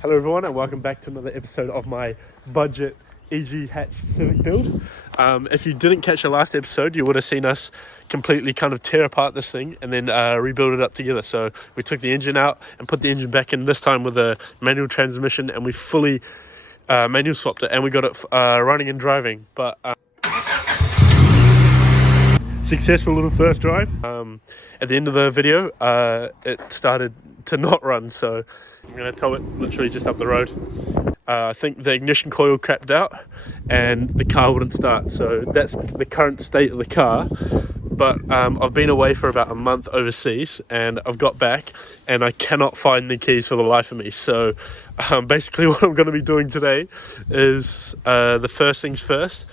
Hello everyone and welcome back to another episode of my budget EG CIVIC build. If you didn't catch the last episode, you would have seen us completely kind of tear apart this thing and then rebuild it up together. So we took the engine out and put the engine back in, this time with a manual transmission, and we fully manual swapped it and we got it running and driving. But successful little first drive. At the end of the video, it started to not run, so I'm going to tow it literally just up the road. I think the ignition coil crapped out and the car wouldn't start, so that's the current state of the car. But I've been away for about a month overseas and I've got back and I cannot find the keys for the life of me. So basically what I'm going to be doing today is the first things first.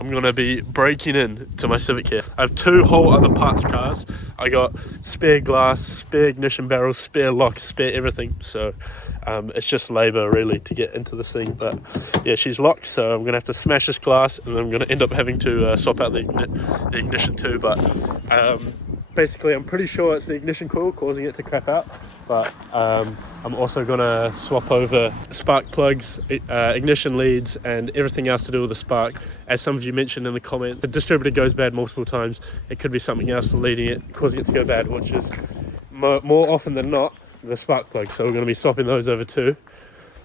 I'm going to be breaking in to my Civic here. I have two whole other parts cars. I got spare glass, spare ignition barrels, spare locks, spare everything. So it's just labour really to get into this thing. But yeah, she's locked, so I'm going to have to smash this glass and then I'm going to end up having to swap out the ignition too. But basically I'm pretty sure it's the ignition coil causing it to crap out. But I'm also going to swap over spark plugs, ignition leads and everything else to do with the spark. As some of you mentioned in the comments, the distributor goes bad multiple times. It could be something else leading it, causing it to go bad, which is more often than not the spark plugs. So we're going to be swapping those over too.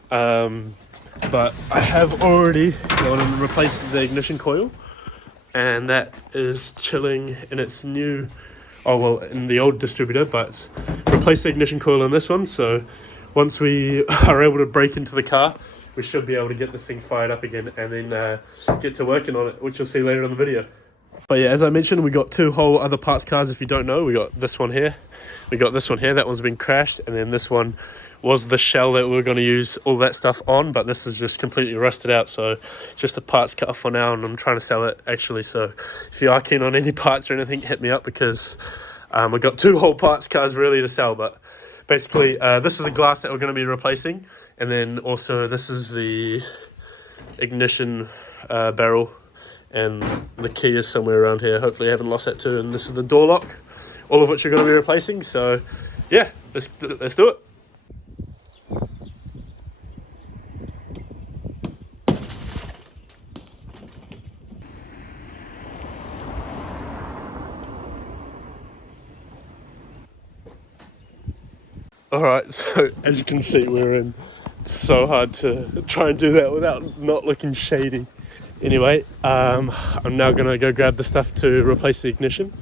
But I have already gone and replaced the ignition coil, and that is chilling in its new, in the old distributor, but replace the ignition coil in this one. So once we are able to break into the car, we should be able to get this thing fired up again and then get to working on it, which you'll see later in the video. But yeah, as I mentioned, we got two whole other parts cars. If you don't know, we got this one here, we got this one here, that one's been crashed, and then this one was the shell that we were going to use all that stuff on, but this is just completely rusted out, so just a parts cut for now, and I'm trying to sell it actually. So if you are keen on any parts or anything, hit me up, because we've got two whole parts cars really to sell. But basically this is the glass that we're going to be replacing, and then also this is the ignition barrel, and the key is somewhere around here. Hopefully I haven't lost that too. And this is the door lock, all of which are going to be replacing. So yeah, let's do it. Alright, so as you can see, we're in. It's so hard to try and do that without not looking shady. Anyway, I'm now going to go grab the stuff to replace the ignition,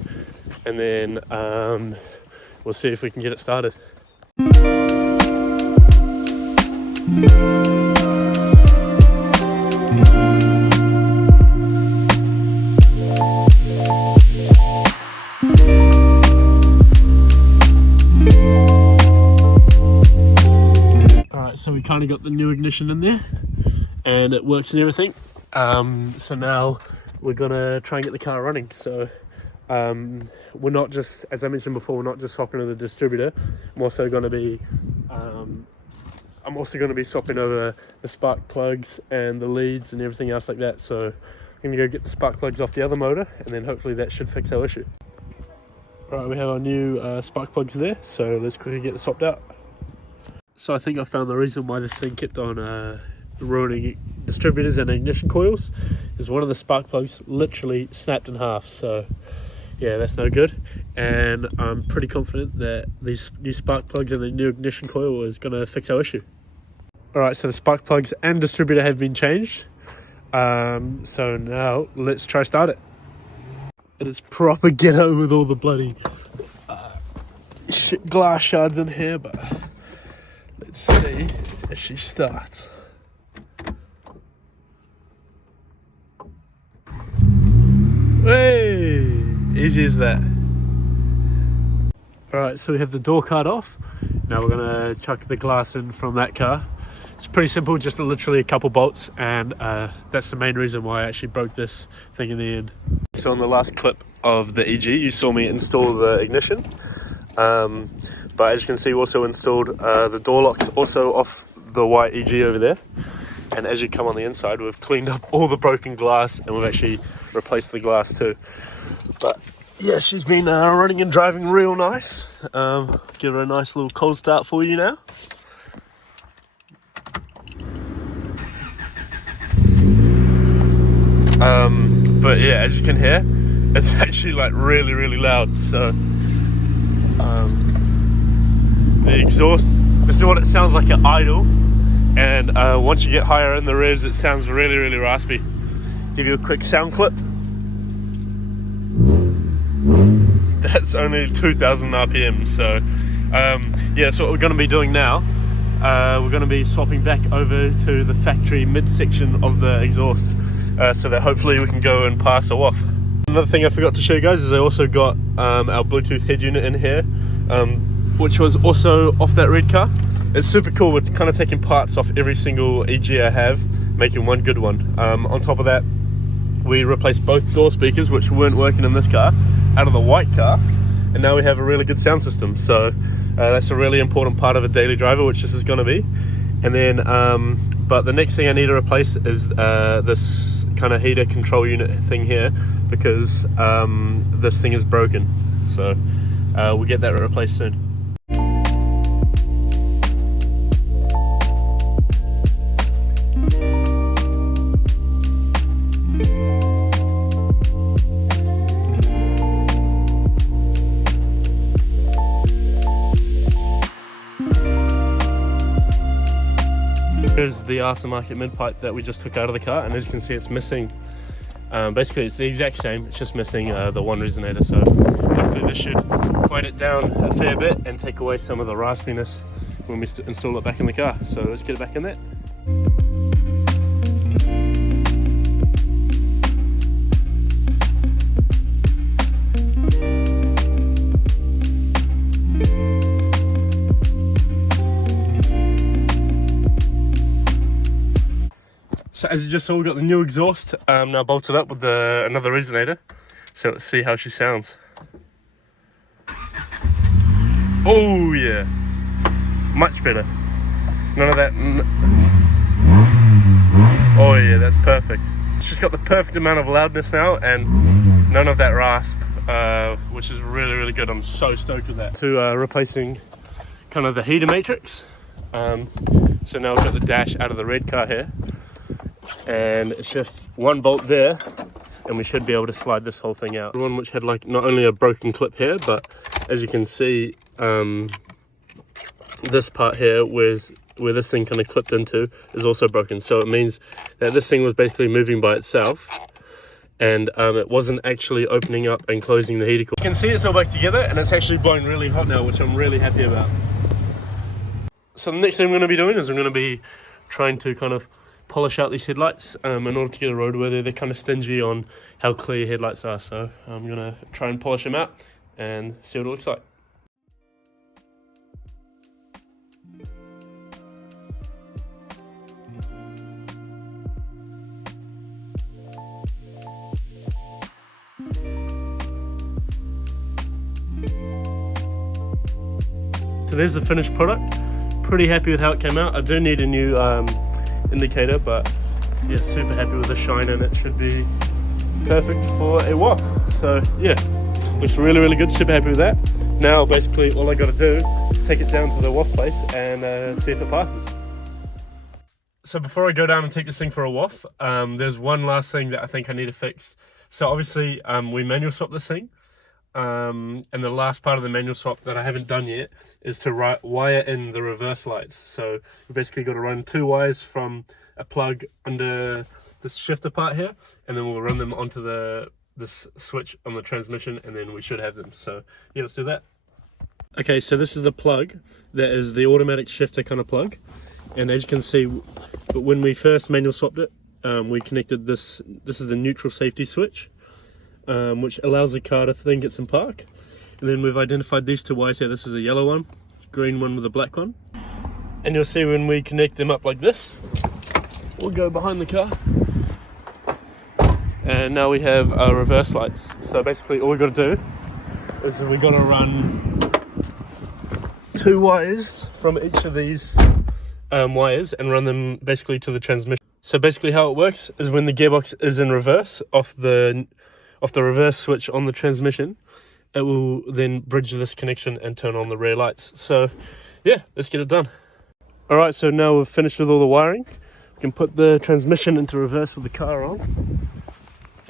and then we'll see if we can get it started. So we kind of got the new ignition in there and it works and everything. So now we're gonna try and get the car running. So we're not just, as I mentioned before, we're not just swapping over the distributor. I'm also going to be swapping over the spark plugs and the leads and everything else like that. So I'm gonna go get the spark plugs off the other motor, and then hopefully that should fix our issue. Right, we have our new spark plugs there, so let's quickly get it swapped out. So I think I found the reason why this thing kept on ruining distributors and ignition coils is one of the spark plugs literally snapped in half. So yeah, that's no good, and I'm pretty confident that these new spark plugs and the new ignition coil is going to fix our issue. Alright, so the spark plugs and distributor have been changed, so now let's try start it. It is proper ghetto with all the bloody glass shards in here, but let's see if she starts. Hey, easy as that. Alright, so we have the door card off. Now we're gonna chuck the glass in from that car. It's pretty simple, just literally a couple bolts, and that's the main reason why I actually broke this thing in the end. So on the last clip of the EG, you saw me install the ignition. But as you can see, we also installed the door locks also off the white EG over there. And as you come on the inside, we've cleaned up all the broken glass and we've actually replaced the glass too. But yeah, she's been running and driving real nice. Give her a nice little cold start for you now. But yeah, as you can hear, it's actually like really loud. So the exhaust, this is what it sounds like at idle, and once you get higher in the revs, it sounds really raspy. Give you a quick sound clip. That's only 2,000 RPM. So yeah, so what we're going to be doing now, we're going to be swapping back over to the factory midsection of the exhaust, so that hopefully we can go and pass a waff. Another thing I forgot to show you guys is I also got our Bluetooth head unit in here, which was also off that red car. It's super cool. It's kind of taking parts off every single EG I have, making one good one. On top of that, we replaced both door speakers, which weren't working in this car, out of the white car, and now we have a really good sound system. So that's a really important part of a daily driver, which this is going to be. And then but the next thing I need to replace is this kind of heater control unit thing here, because this thing is broken. So we'll get that replaced soon. Here's the aftermarket mid pipe that we just took out of the car, and as you can see, it's missing. Basically, it's the exact same. It's just missing the one resonator. So hopefully this should quiet it down a fair bit and take away some of the raspiness when we install it back in the car. So let's get it back in there. So as you just saw, we got the new exhaust now bolted up with another resonator. So let's see how she sounds. Oh yeah, much better. None of that. Oh yeah, that's perfect. It's just got the perfect amount of loudness now and none of that rasp, which is really good. I'm so stoked with that. To replacing kind of the heater matrix. So now we've got the dash out of the red car here, and it's just one bolt there, and we should be able to slide this whole thing out. One which had like not only a broken clip here, but as you can see, this part here where this thing kind of clipped into is also broken. So it means that this thing was basically moving by itself, and it wasn't actually opening up and closing the heater coil. You can see it's all back together, and it's actually blowing really hot now, which I'm really happy about. So the next thing I'm going to be doing is I'm going to be trying to kind of polish out these headlights in order to get a roadworthy. They're kind of stingy on how clear headlights are, so I'm going to try and polish them out and see what it looks like. So there's the finished product. Pretty happy with how it came out. I do need a new indicator, but yeah, super happy with the shine, and it should be perfect for a waff. So yeah, looks really good. Super happy with that. Now basically all I got to do is take it down to the waff place and see if it passes. So before I go down and take this thing for a waff, there's one last thing that I think I need to fix. So obviously we manual swap this thing. And the last part of the manual swap that I haven't done yet is to wire in the reverse lights. So we basically got to run 2 wires from a plug under this shifter part here, and then we'll run them onto this switch on the transmission, and then we should have them. So yeah, let's do that. Okay, so this is the plug that is the automatic shifter kind of plug, and as you can see, but when we first manual swapped it, we connected this is the neutral safety switch, which allows the car to think it's in park. And then we've identified these 2 wires here. This is a yellow one, green one with a black one. And you'll see when we connect them up like this, we'll go behind the car. And now we have our reverse lights. So basically all we've got to do is we've got to run 2 wires from each of these wires and run them basically to the transmission. So basically how it works is when the gearbox is in reverse off the reverse switch on the transmission, it will then bridge this connection and turn on the rear lights. So yeah, let's get it done. Alright, so now we've finished with all the wiring. We can put the transmission into reverse with the car on.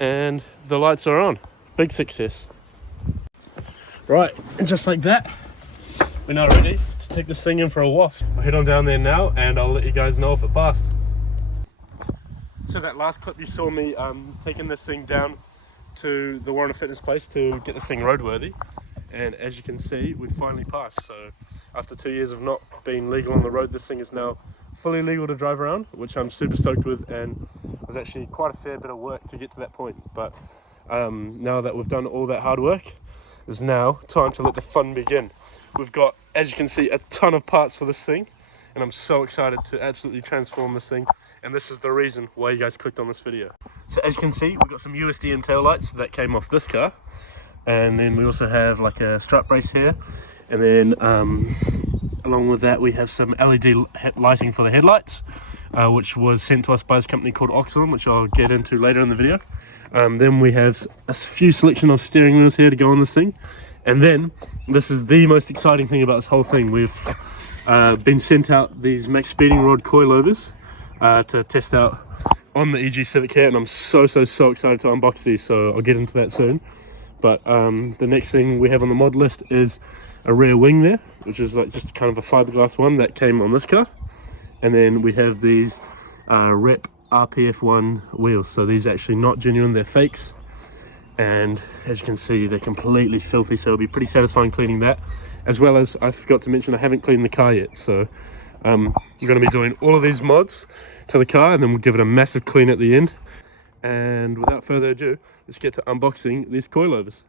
and the lights are on. Big success. Right, and just like that, we're now ready to take this thing in for a waft. I'll head on down there now and I'll let you guys know if it passed. So that last clip you saw me taking this thing down to the Warren Fitness place to get this thing roadworthy, and as you can see, we finally passed. So after 2 years of not being legal on the road, this thing is now fully legal to drive around, which I'm super stoked with, and it was actually quite a fair bit of work to get to that point. But now that we've done all that hard work, it's now time to let the fun begin. We've got, as you can see, a ton of parts for this thing, and I'm so excited to absolutely transform this thing, and this is the reason why you guys clicked on this video. So as you can see, we've got some USDM tail lights that came off this car, and then we also have like a strut brace here, and then along with that we have some LED lighting for the headlights, which was sent to us by this company called Oxylum, which I'll get into later in the video. Then we have a few selection of steering wheels here to go on this thing, and then this is the most exciting thing about this whole thing. We've been sent out these max speeding rod coilovers to test out on the EG CIVIC here, and I'm so excited to unbox these, so I'll get into that soon. But the next thing we have on the mod list is a rear wing there, which is like just kind of a fiberglass one that came on this car, and then we have these Rep RPF1 wheels. So these are actually not genuine, they're fakes, and as you can see they're completely filthy, so it'll be pretty satisfying cleaning that, as well as I forgot to mention I haven't cleaned the car yet. So I'm going to be doing all of these mods to the car, and then we'll give it a massive clean at the end. And without further ado, let's get to unboxing these coilovers.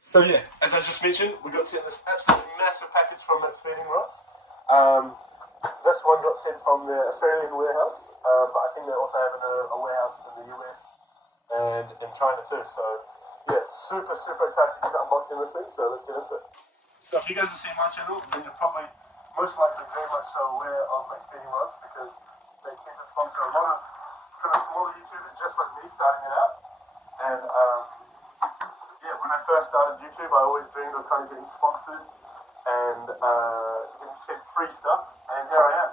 So yeah, as I just mentioned, we got sent this absolutely massive package from maxpeedingrods. This one got sent from the Australian warehouse, but I think they also have a warehouse in the US and in China too. So yeah, super excited to get unboxing this thing, so let's get into it. So if you guys have seen my channel, then you're probably most likely very much so aware of maxpeedingrods, because they tend to sponsor a lot of kind of smaller YouTubers just like me starting it out. And yeah, when I first started YouTube, I always dreamed of kind of getting sponsored and getting sent free stuff, and here I am.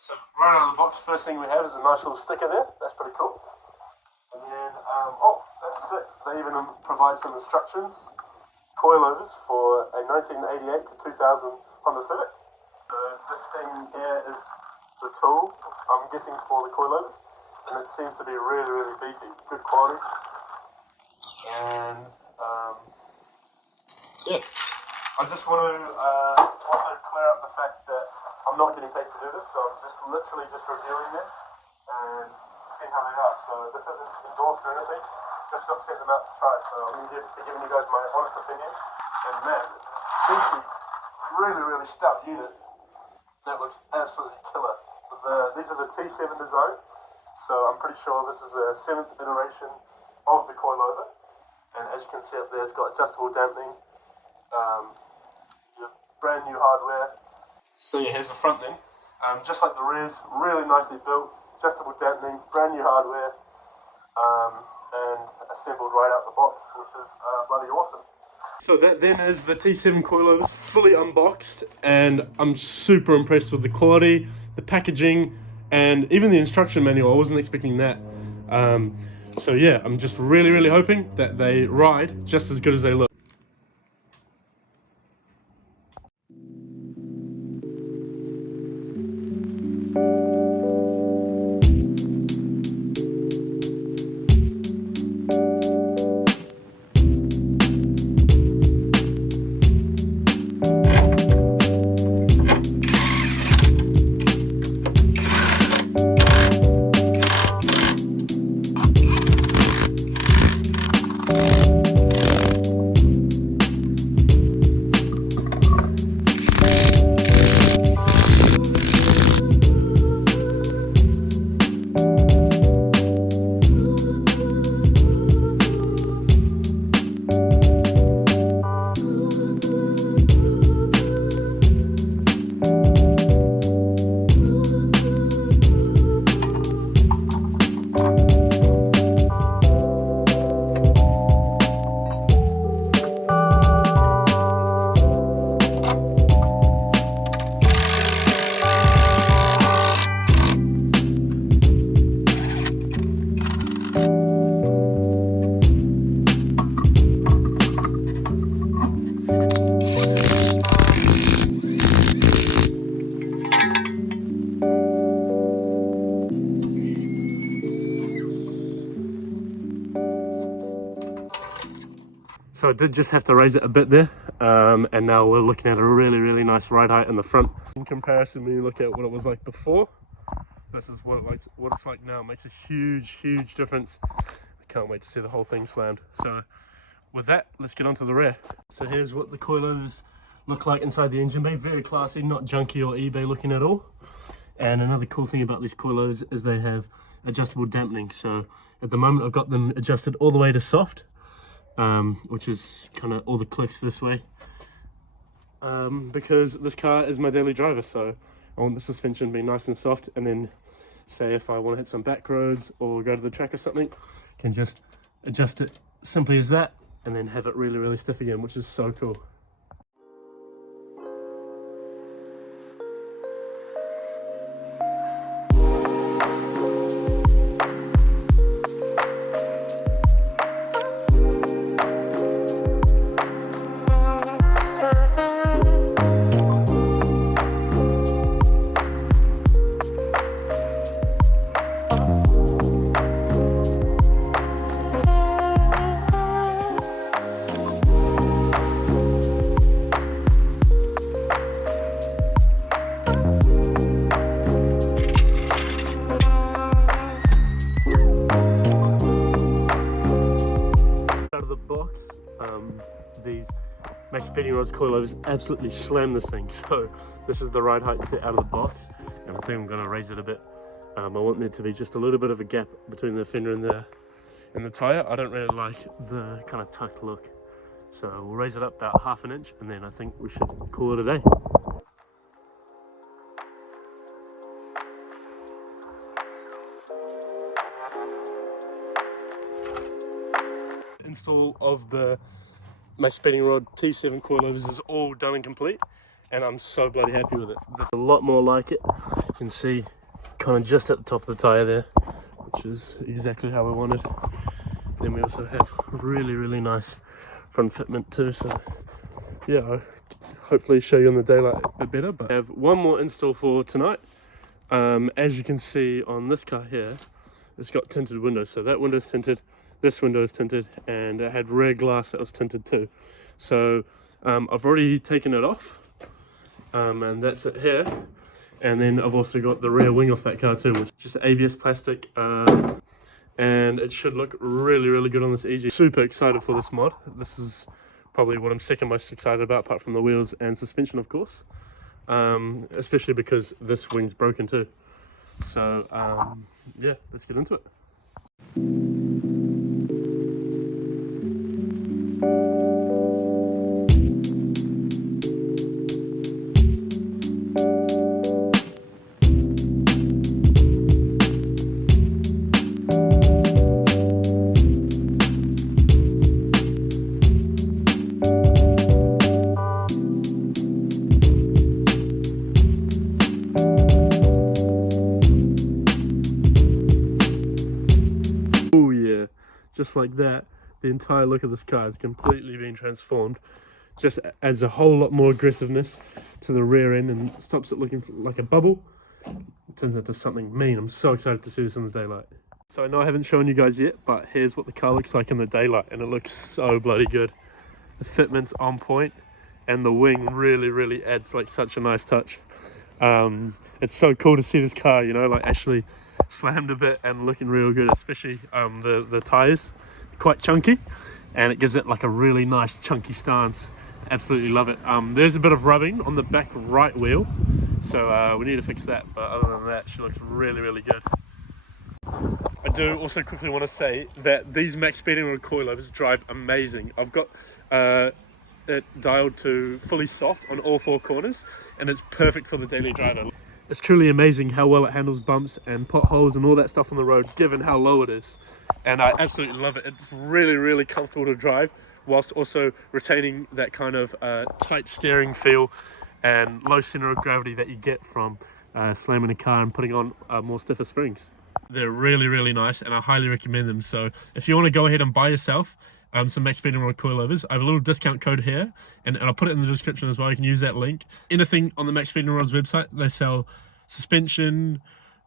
So right out of the box, first thing we have is a nice little sticker there. That's pretty cool. And then oh, that's it. They even provide some instructions, coilovers for a 1988 to 2000 Honda Civic. So this thing here is the tool, I'm guessing, for the coilovers, and it seems to be really beefy, good quality. And yeah, I just want to also clear up the fact that I'm not getting paid to do this, so I'm just literally just reviewing them and seeing how they are. So this isn't endorsed or anything, just got sent them out to try. So I'm going to be giving you guys my honest opinion. And man, beefy, really stout unit. That looks absolutely killer. These are the T7 design, so I'm pretty sure this is the 7th iteration of the coilover. And as you can see up there, it's got adjustable dampening, your brand new hardware. So yeah, here's the front thing. Just like the rears, really nicely built, adjustable dampening, brand new hardware, and assembled right out the box, which is bloody awesome. So that then is the T7 coilovers fully unboxed, and I'm super impressed with the quality, the packaging, and even the instruction manual. I wasn't expecting that. So yeah, I'm just really hoping that they ride just as good as they look. So I did just have to raise it a bit there, and now we're looking at a really nice ride height in the front. In comparison, when you look at what it was like before, this is what it's like now. It makes a huge difference. I can't wait to see the whole thing slammed. So with that, let's get onto the rear. So here's what the coilovers look like inside the engine bay. Very classy, not junky or eBay looking at all. And another cool thing about these coilovers is they have adjustable dampening. So at the moment I've got them adjusted all the way to soft, which is kind of all the clicks this way, because this car is my daily driver. So I want the suspension to be nice and soft, and then say if I want to hit some back roads or go to the track or something, can just adjust it simply as that, and then have it really stiff again, which is so cool. These maxpeedingrods coilovers absolutely slam this thing. So this is the ride height set out of the box, and I think I'm going to raise it a bit. I want there to be just a little bit of a gap between the fender and the tyre. I don't really like the kind of tucked look, so we'll raise it up about ½ inch, and then I think we should call it a day. Install of the maxpeedingrod T7 coilovers is all done and complete, and I'm so bloody happy with it. There's a lot more like it. You can see kind of just at the top of the tyre there, which is exactly how we wanted. Then we also have really nice front fitment too, so yeah, I'll hopefully show you on the daylight a bit better. But I have one more install for tonight. As you can see on this car here, it's got tinted windows, so that window's tinted, this window is tinted, and it had rear glass that was tinted too. So I've already taken it off, and that's it here. And then I've also got the rear wing off that car too, which is just ABS plastic, and it should look really good on this EG. Super excited for this mod. This is probably what I'm second most excited about, apart from the wheels and suspension, of course, especially because this wing's broken too. So yeah, let's get into it. Just like that, the entire look of this car has completely been transformed. Just adds a whole lot more aggressiveness to the rear end and stops it looking like a bubble. It turns into something mean. I'm so excited to see this in the daylight. So I know I haven't shown you guys yet, but here's what the car looks like in the daylight, and it looks so bloody good. The fitment's on point, and the wing really adds like such a nice touch. It's so cool to see this car, you know, like actually slammed a bit and looking real good, especially the tires, quite chunky, and it gives it like a really nice chunky stance. Absolutely love it. There's a bit of rubbing on the back right wheel, so we need to fix that, but other than that, she looks really good. I do also quickly want to say that these maxpeedingrod coilovers drive amazing. I've got it dialed to fully soft on all 4 corners, and it's perfect for the daily driver. It's truly amazing how well it handles bumps and potholes and all that stuff on the road, given how low it is. And I absolutely love it. It's really comfortable to drive, whilst also retaining that kind of tight steering feel and low center of gravity that you get from slamming a car and putting on more stiffer springs. They're really nice, and I highly recommend them. So if you want to go ahead and buy yourself some maxpeedingrod coilovers, I have a little discount code here, and I'll put it in the description as well. You can use that link. Anything on the maxpeedingrods website, they sell suspension,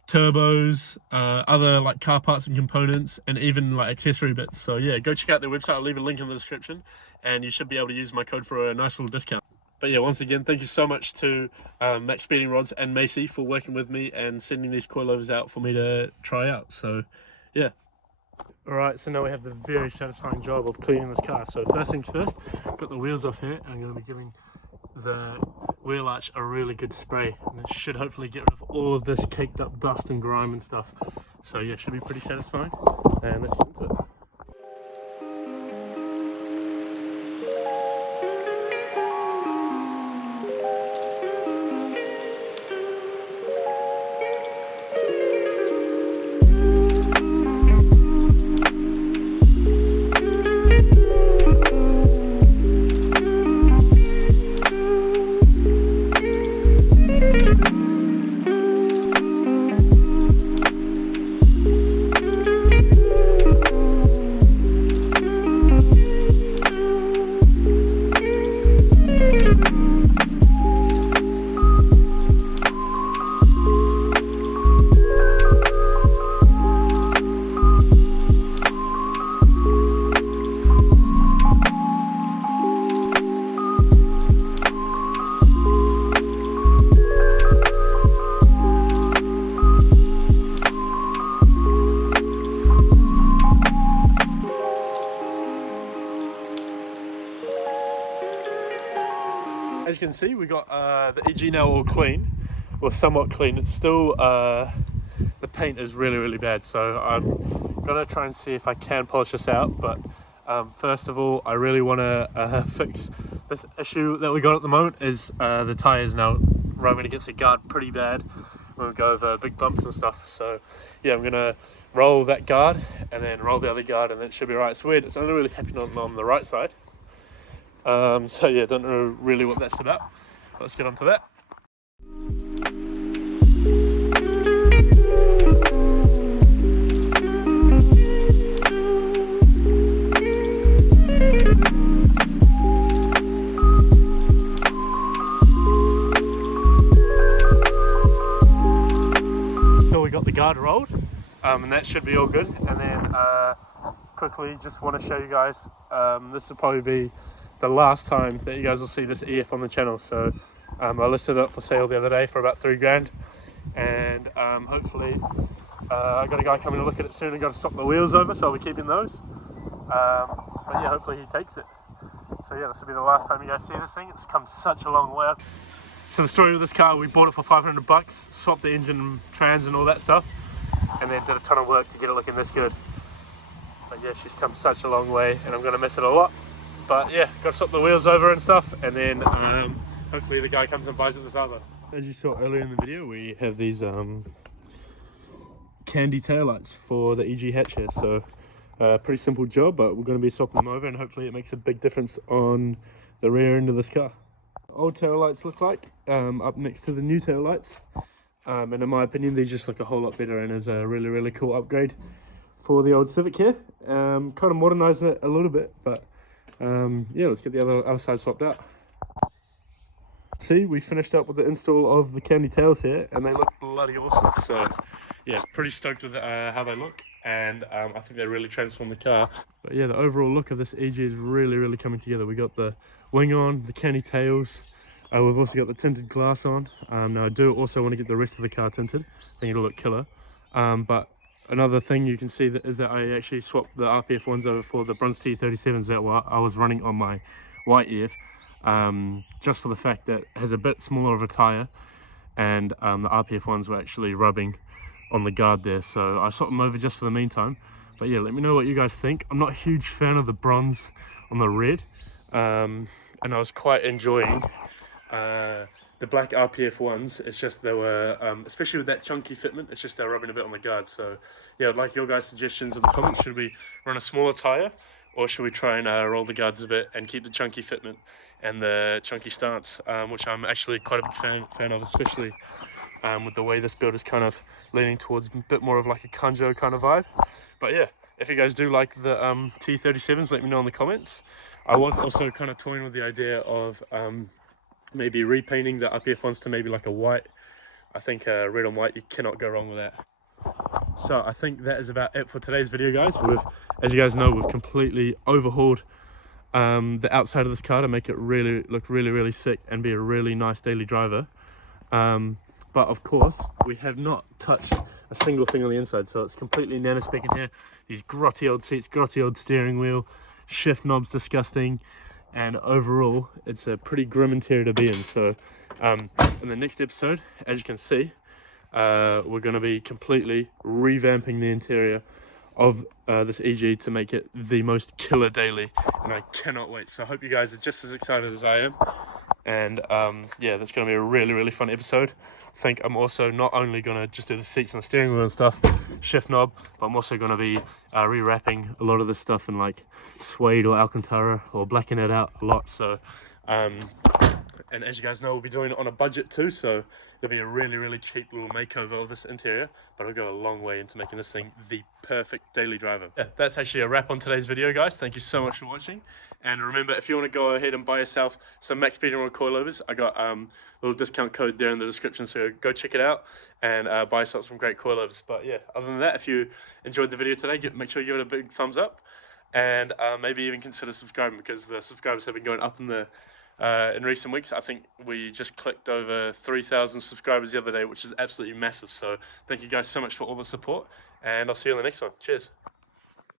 turbos, other like car parts and components, and even like accessory bits. So yeah, go check out their website. I'll leave a link in the description, and you should be able to use my code for a nice little discount. But yeah, once again, thank you so much to Max Speeding Rods and Macy for working with me and sending these coilovers out for me to try out. So yeah. Alright, so now we have the very satisfying job of cleaning this car. So first things first, got the wheels off here, and I'm going to be giving the wheel arch a really good spray, and it should hopefully get rid of all of this caked up dust and grime and stuff. So yeah, should be pretty satisfying, and let's get into it. As you can see, we got the EG now all clean, or somewhat clean. It's still, the paint is really bad, so I'm gonna try and see if I can polish this out. But first of all, I really want to fix this issue that we got at the moment. Is the tyres now rubbing against the guard pretty bad when we go over big bumps and stuff. So yeah, I'm gonna roll that guard and then roll the other guard, and then it should be right. It's weird, it's only really happening on the right side. So yeah, don't know really what that's about. So let's get on to that. So we got the guard rolled, and that should be all good. And then quickly just want to show you guys, this will probably be the last time that you guys will see this EF on the channel. So I listed it up for sale the other day for about $3 grand, and hopefully I got a guy coming to look at it soon and got to swap the wheels over, so I'll be keeping those. But yeah, hopefully he takes it. So yeah, this will be the last time you guys see this thing. It's come such a long way. So the story of this car, we bought it for 500 bucks, swapped the engine and trans and all that stuff, and then did a ton of work to get it looking this good. But yeah, she's come such a long way, and I'm going to miss it a lot. But yeah, got to swap the wheels over and stuff, and then hopefully the guy comes and buys it this other. As you saw earlier in the video, we have these candy taillights for the EG hatch here. So pretty simple job, but we're going to be swapping them over, and hopefully it makes a big difference on the rear end of this car. Old taillights look like up next to the new taillights, and in my opinion these just look a whole lot better, and is a really cool upgrade for the old Civic here. Kind of modernizing it a little bit, but yeah, let's get the other side swapped out. See, we finished up with the install of the candy tails here, and they look bloody awesome. So yeah, pretty stoked with how they look, and I think they really transform the car. But yeah, the overall look of this EG is really coming together. We got the wing on, the candy tails, we've also got the tinted glass on. Now I do also want to get the rest of the car tinted. I think it'll look killer. But another thing you can see is that I actually swapped the RPF ones over for the bronze T37s that I was running on my white EF, just for the fact that it has a bit smaller of a tyre, and the RPF ones were actually rubbing on the guard there, so I swapped them over just for the meantime. But yeah, let me know what you guys think. I'm not a huge fan of the bronze on the red, and I was quite enjoying the black RPF ones. It's just they were, especially with that chunky fitment, it's just they're rubbing a bit on the guard. So yeah, I'd like your guys' suggestions in the comments. Should we run a smaller tyre, or should we try and roll the guards a bit and keep the chunky fitment and the chunky stance, which I'm actually quite a big fan of, especially with the way this build is kind of leaning towards a bit more of like a Kanjo kind of vibe. But yeah, if you guys do like the T37s, let me know in the comments. I was also kind of toying with the idea of maybe repainting the RPF ones to maybe like a white. I think red on white, you cannot go wrong with that. So I think that is about it for today's video, guys. As you guys know, we've completely overhauled the outside of this car to make it really look really sick and be a really nice daily driver. But of course, we have not touched a single thing on the inside, so it's completely nanospec in here. These grotty old seats, grotty old steering wheel, shift knobs disgusting, and overall, it's a pretty grim interior to be in. So in the next episode, as you can see, we're going to be completely revamping the interior of this EG to make it the most killer daily, and I cannot wait. So I hope you guys are just as excited as I am, and yeah, that's going to be a really fun episode. I think I'm also not only going to just do the seats and the steering wheel and stuff, shift knob, but I'm also going to be rewrapping a lot of this stuff in like suede or Alcantara, or blacking it out a lot. So and as you guys know, we'll be doing it on a budget too, so it'll be a really cheap little makeover of this interior, but it'll go a long way into making this thing the perfect daily driver. Yeah, that's actually a wrap on today's video, guys. Thank you so much for watching, and remember, if you want to go ahead and buy yourself some Max Speed and coilovers, I got a little discount code there in the description, so go check it out and buy yourself some great coilovers. But yeah, other than that, if you enjoyed the video today, make sure you give it a big thumbs up, and maybe even consider subscribing, because the subscribers have been going up in recent weeks. I think we just clicked over 3,000 subscribers the other day, which is absolutely massive. So thank you guys so much for all the support, and I'll see you on the next one. Cheers.